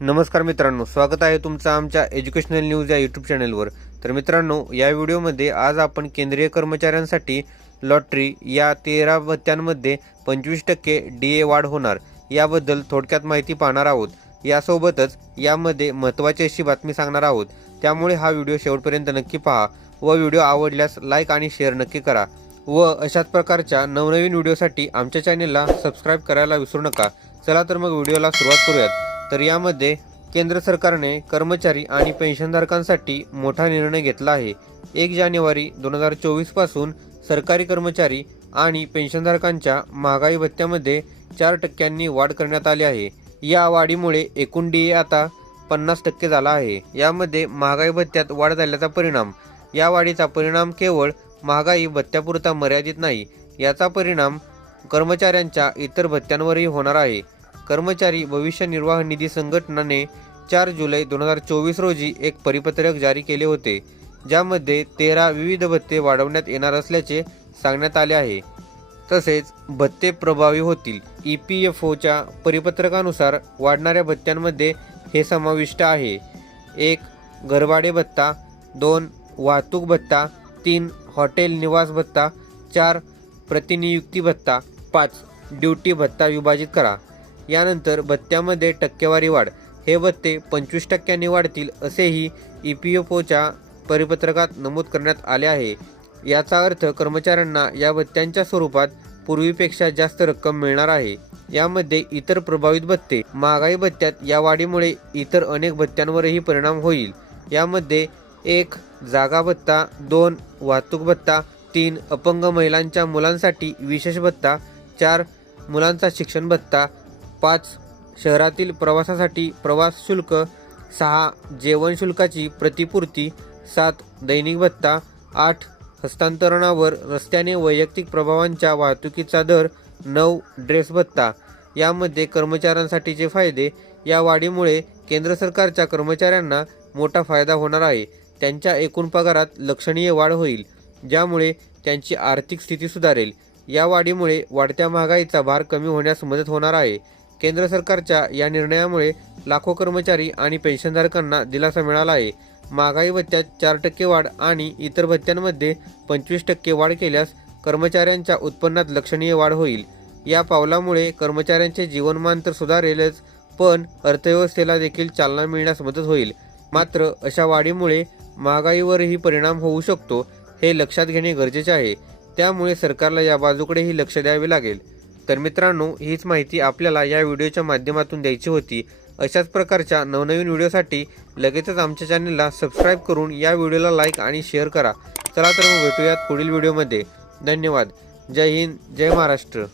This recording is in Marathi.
नमस्कार मित्रांनो स्वागत आहे तुमचं आमच्या एज्युकेशनल न्यूज या यूट्यूब चॅनलवर तर मित्रांनो या व्हिडिओमध्ये आज आपण केंद्रीय कर्मचाऱ्यांसाठी लॉटरी या तेरा भत्त्यांमध्ये पंचवीस टक्के डी ए वाढ होणार याबद्दल थोडक्यात माहिती पाहणार आहोत. यासोबतच यामध्ये महत्त्वाची अशी बातमी सांगणार आहोत. त्यामुळे हा व्हिडिओ शेवटपर्यंत नक्की पहा व व्हिडिओ आवडल्यास लाईक आणि शेअर नक्की करा. व अशाच प्रकारच्या नवनवीन व्हिडिओसाठी आमच्या चॅनेलला सबस्क्राईब करायला विसरू नका. चला तर मग व्हिडिओला सुरुवात करूयात. तर यामध्ये केंद्र सरकारने कर्मचारी आणि पेन्शनधारकांसाठी मोठा निर्णय घेतला आहे. एक जानेवारी दोन हजार चोवीसपासून सरकारी कर्मचारी आणि पेन्शनधारकांच्या महागाई भत्त्यामध्ये चार टक्क्यांनी वाढ करण्यात आली आहे. या वाढीमुळे एकूण डी ए आता पन्नास टक्के झाला आहे. यामध्ये महागाई भत्त्यात वाढ झाल्याचा परिणाम. या वाढीचा परिणाम केवळ महागाई भत्त्यापुरता मर्यादित नाही याचा परिणाम कर्मचाऱ्यांच्या इतर भत्त्यांवरही होणार आहे. कर्मचारी भविष्य निर्वाह निधी संघटनाने चार जुलै दोन हजार चोवीस रोजी एक परिपत्रक जारी केले होते ज्यामध्ये तेरा विविध भत्ते वाढवण्यात येणार असल्याचे सांगण्यात आले आहे. तसेच भत्ते प्रभावी होतील. ई पी एफ ओच्या परिपत्रकानुसार वाढणाऱ्या भत्त्यांमध्ये हे समाविष्ट आहे. एक घरभाडे भत्ता दोन वाहतूक भत्ता तीन हॉटेल निवास भत्ता चार प्रतिनियुक्ती भत्ता पाच ड्युटी भत्ता विभाजित करा. यानंतर भत्त्यामध्ये टक्केवारी वाढ. हे भत्ते पंचवीस टक्क्यांनी वाढतील असेही ई पी एफ ओच्या परिपत्रकात नमूद करण्यात आले आहे. याचा अर्थ कर्मचाऱ्यांना या भत्त्यांच्या स्वरूपात पूर्वीपेक्षा जास्त रक्कम मिळणार आहे. यामध्ये इतर प्रभावित भत्ते महागाई भत्त्यात या वाढीमुळे इतर अनेक भत्त्यांवरही परिणाम होईल. यामध्ये एक जागा भत्ता दोन वाहतूक भत्ता तीन अपंग महिलांच्या मुलांसाठी विशेष भत्ता चार मुलांचा शिक्षण भत्ता पाच शहरातील प्रवासासाठी प्रवास शुल्क सहा जेवण शुल्काची प्रतिपूर्ती सात दैनिक भत्ता आठ हस्तांतरणावर रस्त्याने वैयक्तिक प्रभावांच्या वाहतुकीचा दर नऊ ड्रेस भत्ता. यामध्ये कर्मचाऱ्यांसाठीचे फायदे या वाढीमुळे केंद्र सरकारच्या कर्मचाऱ्यांना मोठा फायदा होणार आहे. त्यांच्या एकूण पगारात लक्षणीय वाढ होईल ज्यामुळे त्यांची आर्थिक स्थिती सुधारेल. या वाढीमुळे वाढत्या महागाईचा भार कमी होण्यास मदत होणार आहे. केंद्र सरकारच्या या निर्णयामुळे लाखो कर्मचारी आणि पेन्शनधारकांना दिलासा मिळाला आहे. महागाई भत्त्यात चार टक्के वाढ आणि इतर भत्त्यांमध्ये पंचवीस टक्के वाढ केल्यास कर्मचाऱ्यांच्या उत्पन्नात लक्षणीय वाढ होईल. या पावलामुळे कर्मचाऱ्यांचे जीवनमान तर सुधारेलच पण अर्थव्यवस्थेला देखील चालना मिळण्यास मदत होईल. मात्र अशा वाढीमुळे महागाईवरही परिणाम होऊ शकतो हे लक्षात घेणे गरजेचे आहे. त्यामुळे सरकारला या बाजूकडेही लक्ष द्यावे लागेल. तर मित्रांनो हीच माहिती आपल्याला या व्हिडिओच्या माध्यमातून द्यायची होती. अशाच प्रकारच्या नवनवीन व्हिडिओसाठी लगेचच आमच्या चॅनलला सबस्क्राईब करून या व्हिडिओला लाईक आणि शेअर करा. चला तर मग भेटूयात पुढील व्हिडिओमध्ये. धन्यवाद. जय हिंद जय महाराष्ट्र.